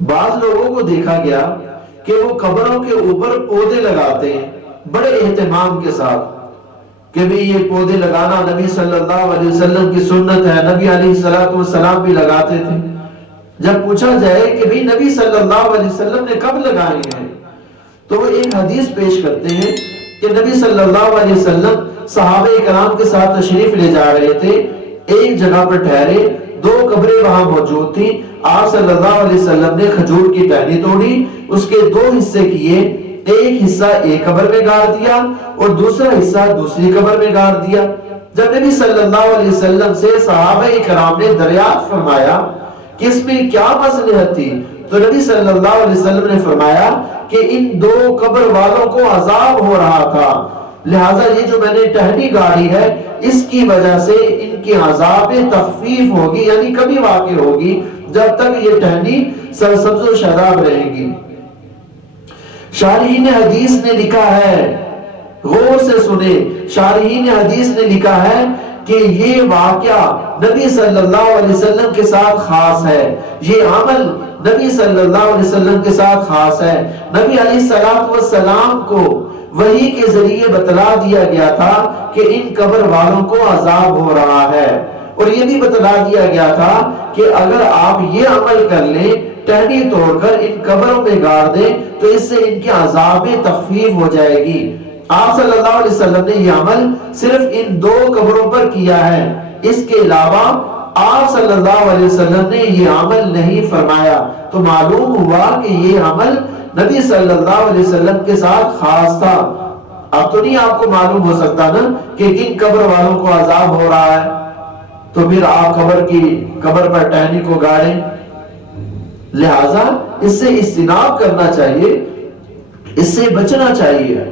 بعض لوگوں کو دیکھا گیا کہ وہ قبروں کے اوپر پودے لگاتے ہیں بڑے اہتمام کے ساتھ کہ بھی یہ پودے لگانا نبی صلی اللہ علیہ وسلم کی سنت ہے، نبی علیہ السلام بھی لگاتے تھے۔ جب پوچھا جائے کہ بھی نبی صلی اللہ علیہ وسلم نے کب لگائے ہیں تو وہ ایک حدیث پیش کرتے ہیں کہ نبی صلی اللہ علیہ وسلم صحابہ کرام کے ساتھ تشریف لے جا رہے تھے، ایک جگہ پر ٹھہرے، دو قبریں وہاں موجود تھیں، آپ صلی اللہ علیہ وسلم نے کھجور کی ٹہنی توڑی، اس کے دو حصے کیے، ایک حصہ ایک قبر میں گاڑ دیا اور دوسرا حصہ دوسری قبر میں گاڑ دیا۔ جب نبی صلی اللہ علیہ وسلم سے صحابہ کرام نے دریافت فرمایا کہ اس میں کیا مصلحت تھی تو نبی صلی اللہ علیہ وسلم نے فرمایا کہ ان دو قبر والوں کو عذاب ہو رہا تھا، لہٰذا یہ جو میں نے ٹہنی گاڑی ہے اس کی وجہ سے ان کی عذاب تخفیف ہوگی، یعنی کبھی واقع ہوگی جب تک یہ ٹہنی سرسبز و شاداب رہے گی۔ شارحین حدیث نے لکھا ہے، غور سے سنے، شارحین حدیث نے لکھا ہے کہ یہ واقعہ نبی صلی اللہ علیہ وسلم کے ساتھ خاص ہے، یہ عمل نبی صلی اللہ علیہ وسلم کے ساتھ خاص ہے۔ نبی علیہ السلام کو وحی کے ذریعے بتلا دیا گیا تھا کہ ان قبر والوں کو عذاب ہو رہا ہے، اور یہ بھی بتلا دیا گیا تھا کہ اگر آپ یہ عمل کر لیں، ٹہنی توڑ کر ان قبروں میں گاڑ دیں تو اس سے ان کی عذاب تخفیف ہو جائے گی۔ آپ صلی اللہ علیہ وسلم نے یہ عمل صرف ان دو قبروں پر کیا ہے، اس کے علاوہ آپ صلی اللہ علیہ وسلم نے یہ عمل نہیں فرمایا، تو معلوم ہوا کہ یہ عمل نبی صلی اللہ علیہ وسلم کے ساتھ خاص تھا۔ اب تو نہیں آپ کو معلوم ہو سکتا نا کہ کن قبر والوں کو عذاب ہو رہا ہے، تو پھر آپ قبر پر ٹہنی کو گاڑیں۔ لہٰذا اس سے اجتناب کرنا چاہیے، اس سے بچنا چاہیے۔